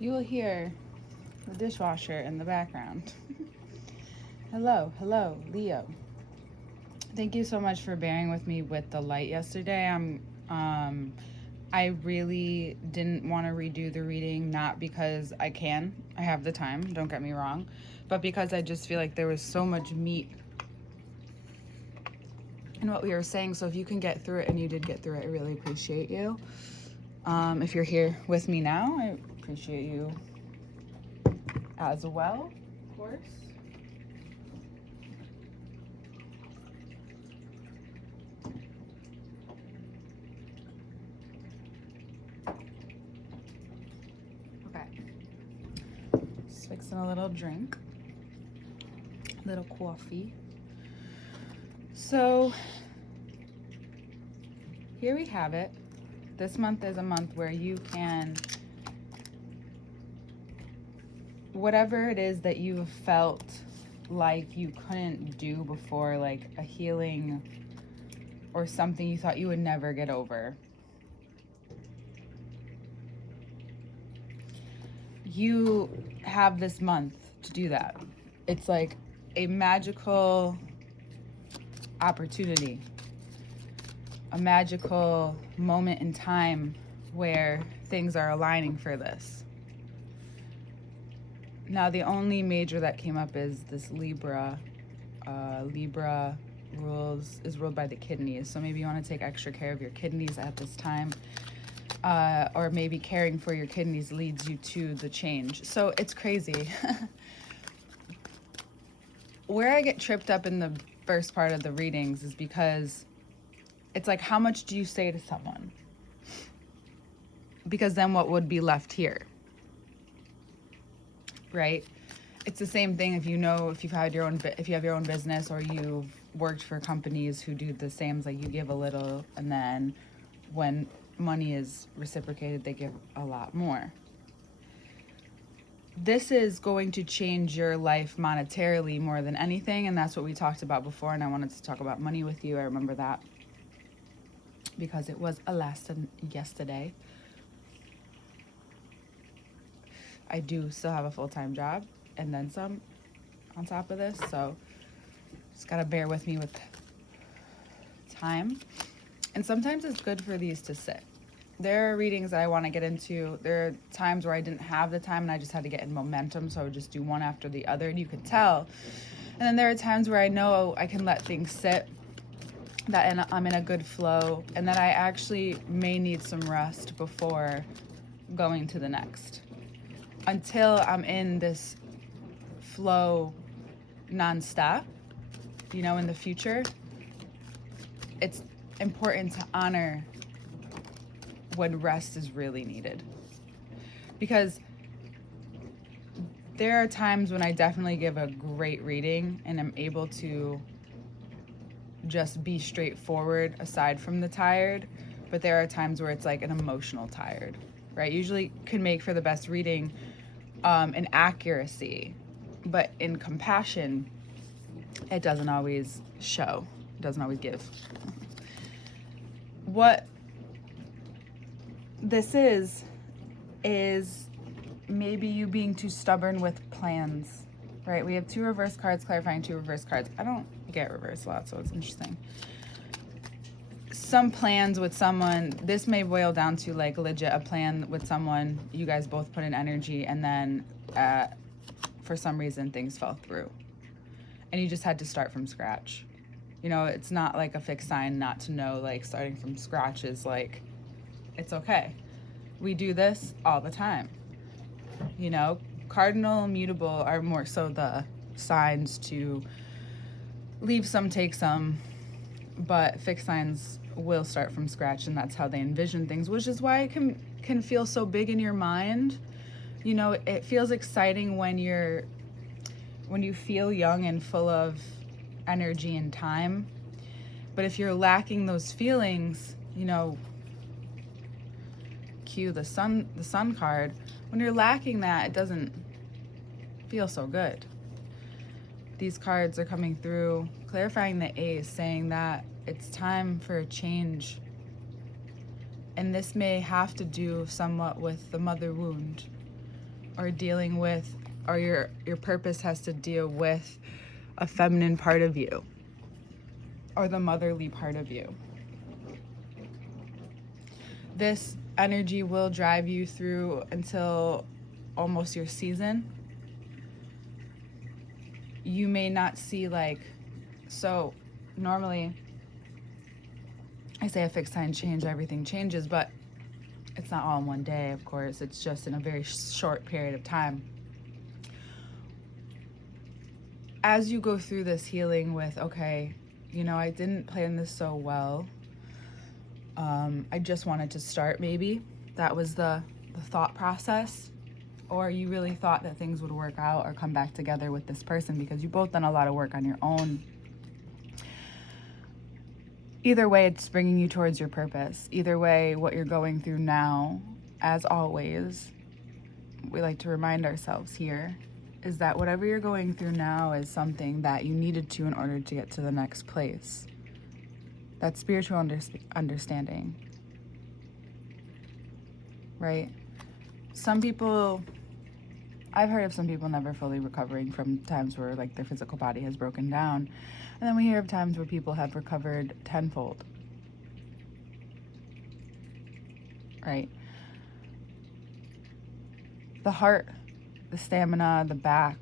You will hear the dishwasher in the background. Hello, Leo. Thank you so much for bearing with me with the light yesterday. I really didn't want to redo the reading, not because I can, I have the time, don't get me wrong, but because I just feel like there was so much meat in what we were saying. So if you can get through it, and you did get through it, I really appreciate you. If you're here with me now, I appreciate you as well, of course. Okay, just fixing a little drink, a little coffee. So here we have it. This month is a month where you can, whatever it is that you felt like you couldn't do before, like a healing or something you thought you would never get over, you have this month to do that. It's like a magical opportunity, a magical moment in time where things are aligning for this. Now, the only major that came up is this Libra. Libra is ruled by the kidneys, so maybe you want to take extra care of your kidneys at this time. Or maybe caring for your kidneys leads you to the change. So it's crazy. Where I get tripped up in the first part of the readings is because it's like, how much do you say to someone? Because then what would be left here? Right? It's the same thing if if you have your own business, or you've worked for companies who do the same, like you give a little, and then when money is reciprocated, they give a lot more. This is going to change your life monetarily more than anything, and that's what we talked about before, and I wanted to talk about money with you. I remember that because it was a lesson yesterday. I do still have a full-time job and then some on top of this, so just gotta bear with me with time. And sometimes it's good for these to sit. There are readings I want to get into. There are times where I didn't have the time and I just had to get in momentum, so I would just do one after the other, and you can tell. And then there are times where I know I can let things sit, that I'm in a good flow, and that I actually may need some rest before going to the next. Until I'm in this flow nonstop, in the future, it's important to honor when rest is really needed. Because there are times when I definitely give a great reading and I'm able to just be straightforward aside from the tired, but there are times where it's like an emotional tired, right? Usually can make for the best reading in accuracy, but in compassion, it doesn't always show, it doesn't always give. What this is maybe you being too stubborn with plans, right? We have 2 reverse cards clarifying 2 reverse cards. I don't get reverse a lot, so it's interesting. Some plans with someone, this may boil down to like legit a plan with someone, you guys both put in energy, and then for some reason things fell through. And you just had to start from scratch. It's not like a fixed sign not to know, like starting from scratch is like, it's okay. We do this all the time. Cardinal, mutable are more so the signs to leave some, take some, but fixed signs will start from scratch, and that's how they envision things, which is why it can feel so big in your mind. It feels exciting when you feel young and full of energy and time. But if you're lacking those feelings, cue the sun card. When you're lacking that, it doesn't feel so good. These cards are coming through, clarifying the ace, saying that it's time for a change. And this may have to do somewhat with the mother wound. or dealing with, or your purpose has to deal with a feminine part of you or the motherly part of you. This energy will drive you through until almost your season. You may not see so normally I say a fixed time change, everything changes, but it's not all in one day, of course. It's just in a very short period of time. As you go through this healing with, okay, I didn't plan this so well. I just wanted to start, maybe. That was the thought process. Or you really thought that things would work out or come back together with this person because you both done a lot of work on your own. Either way, it's bringing you towards your purpose. Either way, what you're going through now, as always, we like to remind ourselves here, is that whatever you're going through now is something that you needed to in order to get to the next place. That's spiritual understanding, right? Some people, I've heard of some people never fully recovering from times where their physical body has broken down. And then we hear of times where people have recovered tenfold, right? The heart, the stamina, the back,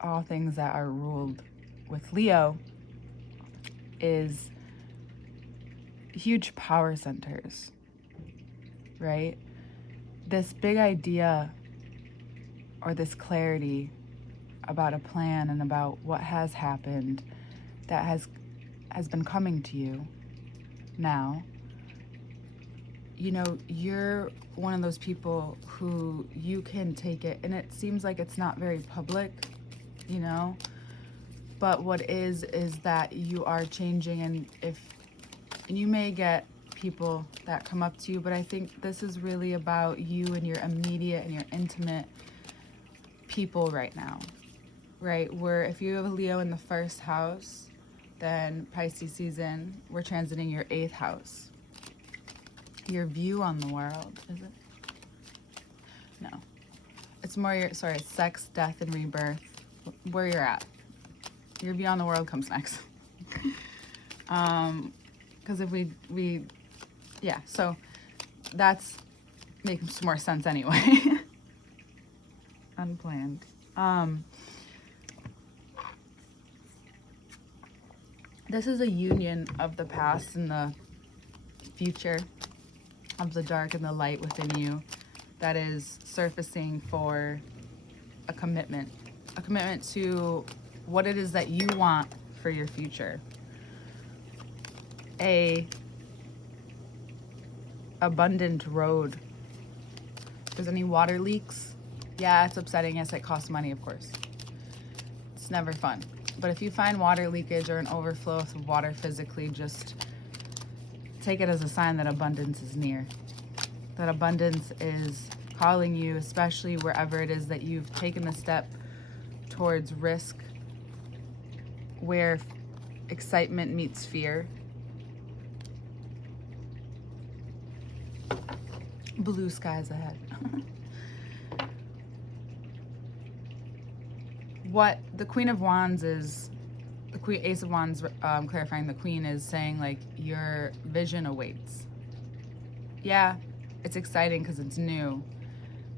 all things that are ruled with Leo is huge power centers, right? This big idea or this clarity about a plan and about what has happened that has been coming to you now. You're one of those people who you can take it, and it seems like it's not very public, but what is that you are changing, and you may get people that come up to you, but I think this is really about you and your immediate and your intimate people right now, right? Where if you have a Leo in the first house, then Pisces season, we're transiting your 8th house. Your view on the world, is it? No. It's more it's sex, death, and rebirth, where you're at. Your view on the world comes next. Because if so that's makes more sense anyway. Unplanned. This is a union of the past and the future, of the dark and the light within you, that is surfacing for a commitment to what it is that you want for your future. A abundant road. If there's any water leaks, yeah, it's upsetting. Yes, it costs money, of course. It's never fun. But if you find water leakage or an overflow of water physically, just take it as a sign that abundance is near. That abundance is calling you, especially wherever it is that you've taken the step towards risk, where excitement meets fear. Blue skies ahead. What the Queen of Wands is, Ace of Wands, clarifying the Queen, is saying your vision awaits. Yeah, it's exciting because it's new,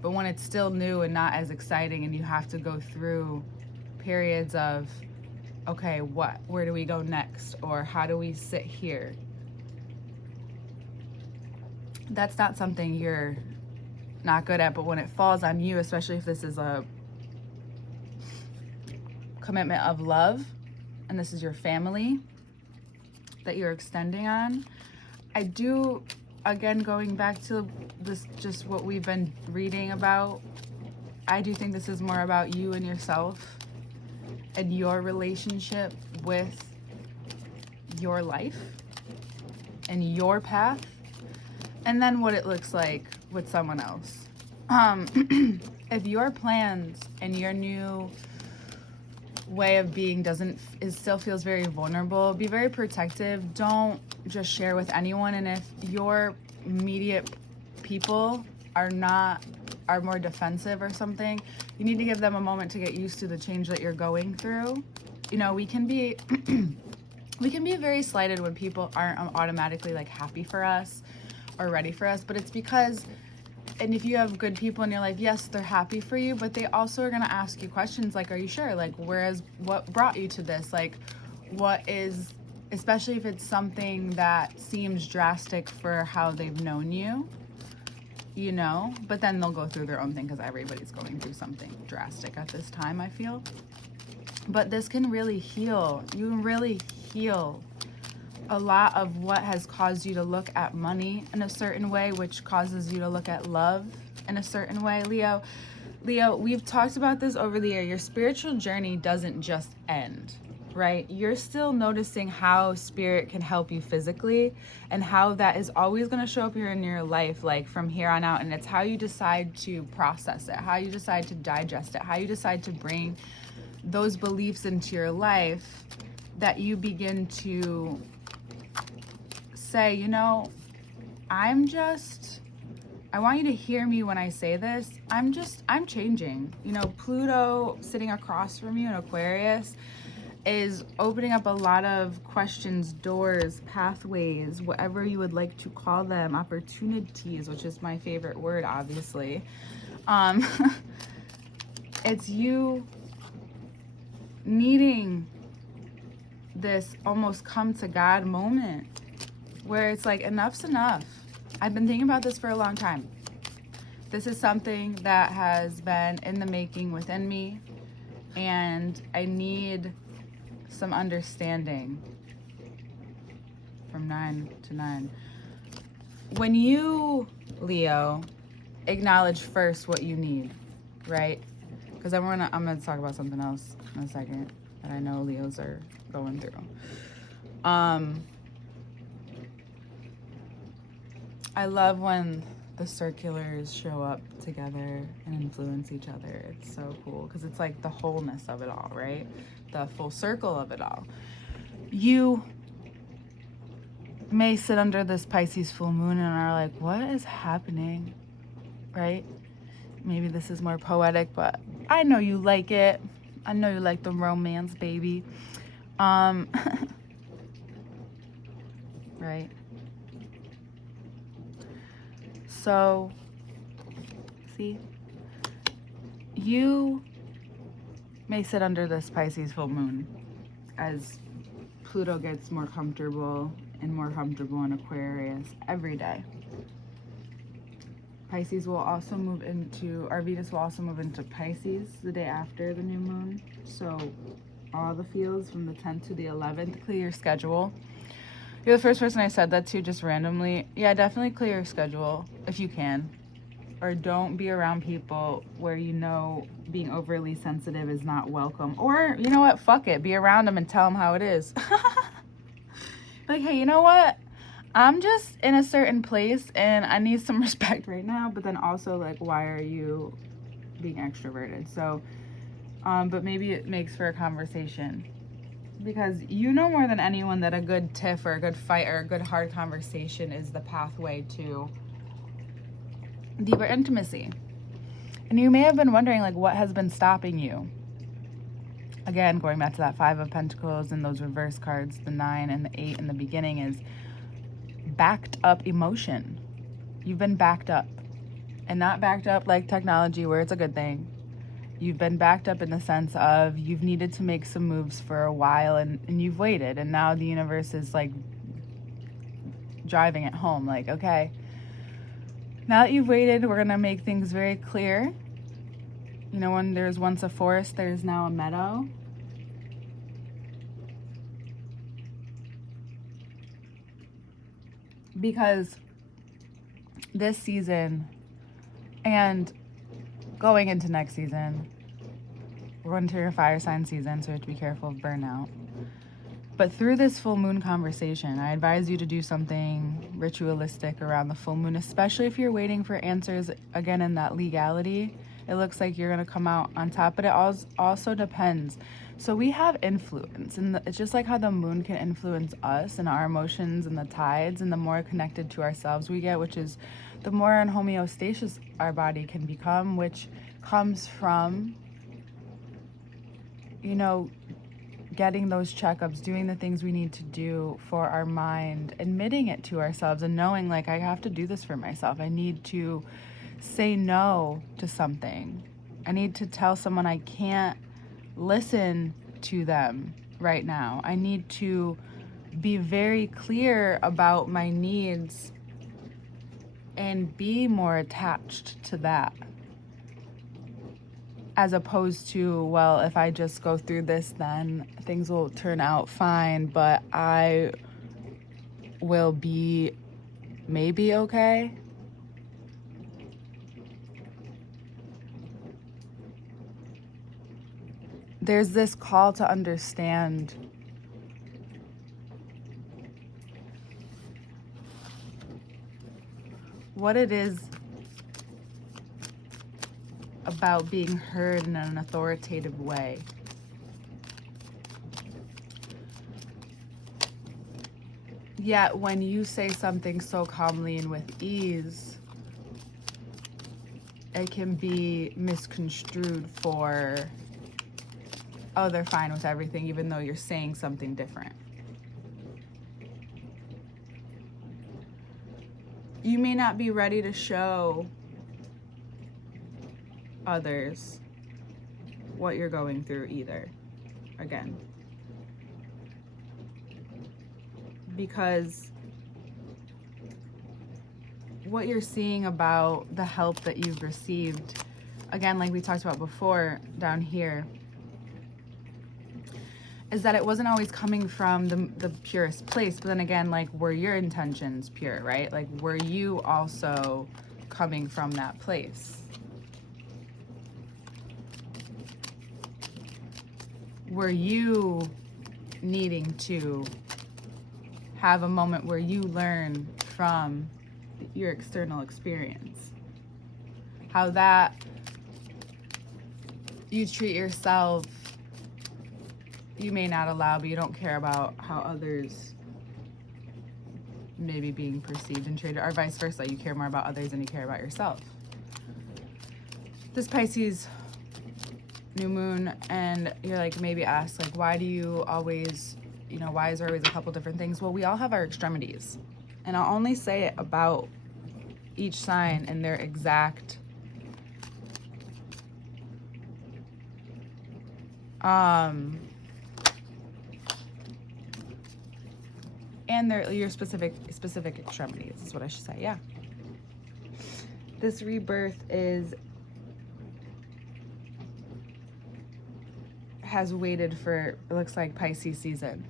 but when it's still new and not as exciting, and you have to go through periods of, okay, where do we go next, or how do we sit here? That's not something you're not good at, but when it falls on you, especially if this is a commitment of love and this is your family that you're extending on, I do, again, going back to this, just what we've been reading about, I do think this is more about you and yourself and your relationship with your life and your path, and then what it looks like with someone else. If your plans and your new way of being still feels very vulnerable, be very protective. Don't just share with anyone. And if your immediate people are are more defensive or something, you need to give them a moment to get used to the change that you're going through. You know, we can be we can be very slighted when people aren't automatically like happy for us or ready for us, but it's because, and if you have good people in your life, yes, they're happy for you, but they also are going to ask you questions like, are you sure? Like, what brought you to this? Like, what is, especially if it's something that seems drastic for how they've known you, you know, but then they'll go through their own thing because everybody's going through something drastic at this time, I feel. But this can really heal. You can really heal a lot of what has caused you to look at money in a certain way, which causes you to look at love in a certain way. Leo, we've talked about this over the year. Your spiritual journey doesn't just end, right? You're still noticing how spirit can help you physically and how that is always going to show up here in your life, like from here on out. And it's how you decide to process it, how you decide to digest it, how you decide to bring those beliefs into your life that you begin to say, you know, I want you to hear me when I say this. I'm changing. You know, Pluto sitting across from you in Aquarius is opening up a lot of questions, doors, pathways, whatever you would like to call them, opportunities, which is my favorite word, obviously. It's you needing this almost come to God moment where it's like, enough's enough. I've been thinking about this for a long time. This is something that has been in the making within me, and I need some understanding. From 9 to 9. When you, Leo, acknowledge first what you need, right? Because I'm gonna talk about something else in a second that I know Leos are going through. I love when the circulars show up together and influence each other. It's so cool because it's like the wholeness of it all, right? The full circle of it all. You may sit under this Pisces full moon and are like, what is happening, right? Maybe this is more poetic, but I know you like it. I know you like the romance, baby. Right? So, see, you may sit under this Pisces full moon as Pluto gets more comfortable and more comfortable in Aquarius every day. Pisces will also move into, our Venus will also move into Pisces the day after the new moon. So all the feels from the 10th to the 11th, clear your schedule. You're the first person I said that to just randomly. Yeah, definitely clear your schedule if you can. Or don't be around people where you know being overly sensitive is not welcome. Or, you know what, fuck it. Be around them and tell them how it is. Like, hey, you know what? I'm just in a certain place and I need some respect right now. But then also, like, why are you being extroverted? So, but maybe it makes for a conversation. Because you know more than anyone that a good tiff or a good fight or a good hard conversation is the pathway to deeper intimacy. And you may have been wondering, like, what has been stopping you? Again, going back to that 5 of Pentacles and those reverse cards, the 9 and the 8 in the beginning, is backed up emotion. You've been backed up. And not backed up like technology where it's a good thing. You've been backed up in the sense of you've needed to make some moves for a while and you've waited. And now the universe is like driving it home. Like, okay, now that you've waited, we're going to make things very clear. You know, when there's once a forest, there's now a meadow. Because this season and going into next season, we're going to a fire sign season, so we have to be careful of burnout. But through this full moon conversation, I advise you to do something ritualistic around the full moon, especially if you're waiting for answers, again, in that legality. It looks like you're going to come out on top, but it also depends. So we have influence, and it's just like how the moon can influence us and our emotions and the tides, and the more connected to ourselves we get, which is the more in homeostasis our body can become, which comes from, you know, getting those checkups, doing the things we need to do for our mind, admitting it to ourselves and knowing, like, I have to do this for myself. I need to say no to something. I need to tell someone I can't listen to them right now. I need to be very clear about my needs and be more attached to that, as opposed to, well, if I just go through this, then things will turn out fine, but I will be maybe okay. There's this call to understand what it is about being heard in an authoritative way. Yet when you say something so calmly and with ease, it can be misconstrued for, oh, they're fine with everything, even though you're saying something different. You may not be ready to show others what you're going through either, again. Because what you're seeing about the help that you've received, again, like we talked about before down here, is that it wasn't always coming from the purest place. But then again, like, were your intentions pure, right? Like, were you also coming from that place? Were you needing to have a moment where you learn from your external experience? How that you treat yourself, you may not allow, but you don't care about how others may be being perceived and treated, or vice versa. You care more about others than you care about yourself. This Pisces new moon, and you're like, maybe ask, like, why do you always, you know, why is there always a couple different things? Well, we all have our extremities. And I'll only say it about each sign and their exact and your specific extremities is what I should say. Yeah. This rebirth has waited for, it looks like, Pisces season.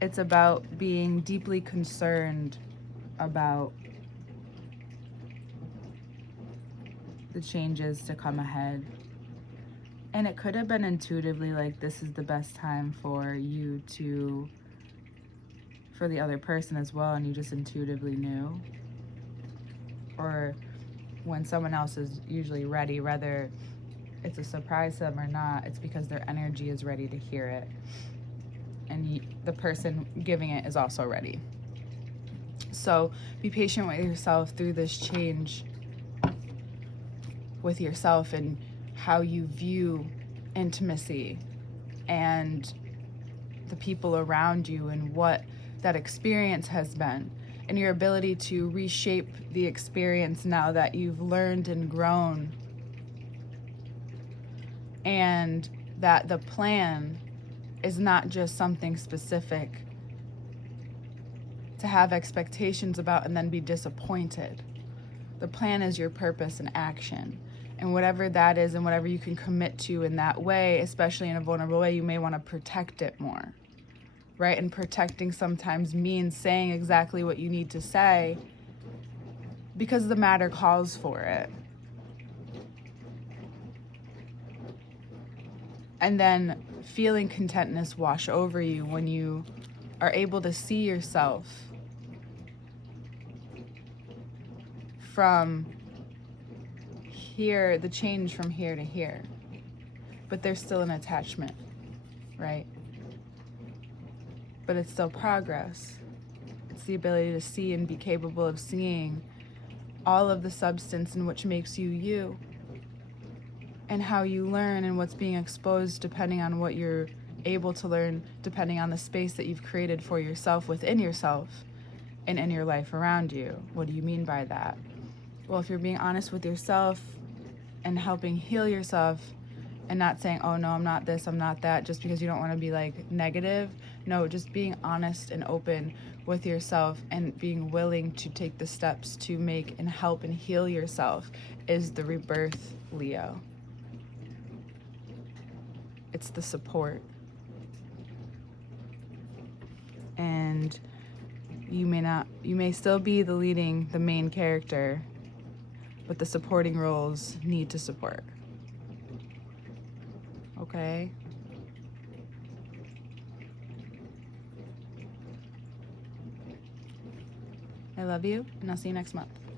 It's about being deeply concerned about the changes to come ahead. And it could have been intuitively like, this is the best time for you to, for the other person as well, and you just intuitively knew. Or when someone else is usually ready, whether it's a surprise to them or not, it's because their energy is ready to hear it. And the person giving it is also ready. So be patient with yourself through this change with yourself and how you view intimacy and the people around you and what that experience has been, and your ability to reshape the experience now that you've learned and grown, and that the plan is not just something specific to have expectations about and then be disappointed. The plan is your purpose and action. And whatever that is and whatever you can commit to in that way, especially in a vulnerable way, you may want to protect it more, right? And protecting sometimes means saying exactly what you need to say because the matter calls for it. And then feeling contentness wash over you when you are able to see yourself from here, the change from here to here. But there's still an attachment, right? but it's still progress. It's the ability to see and be capable of seeing all of the substance in which makes you you, and how you learn and what's being exposed depending on what you're able to learn, depending on the space that you've created for yourself within yourself and in your life around you. What do you mean by that? Well, if you're being honest with yourself and helping heal yourself and not saying, oh no, I'm not this, I'm not that, just because you don't want to be like negative. No, just being honest and open with yourself and being willing to take the steps to make and help and heal yourself is the rebirth, Leo. It's the support. And you may still be the main character, but the supporting roles need to support. Okay? I love you, and I'll see you next month.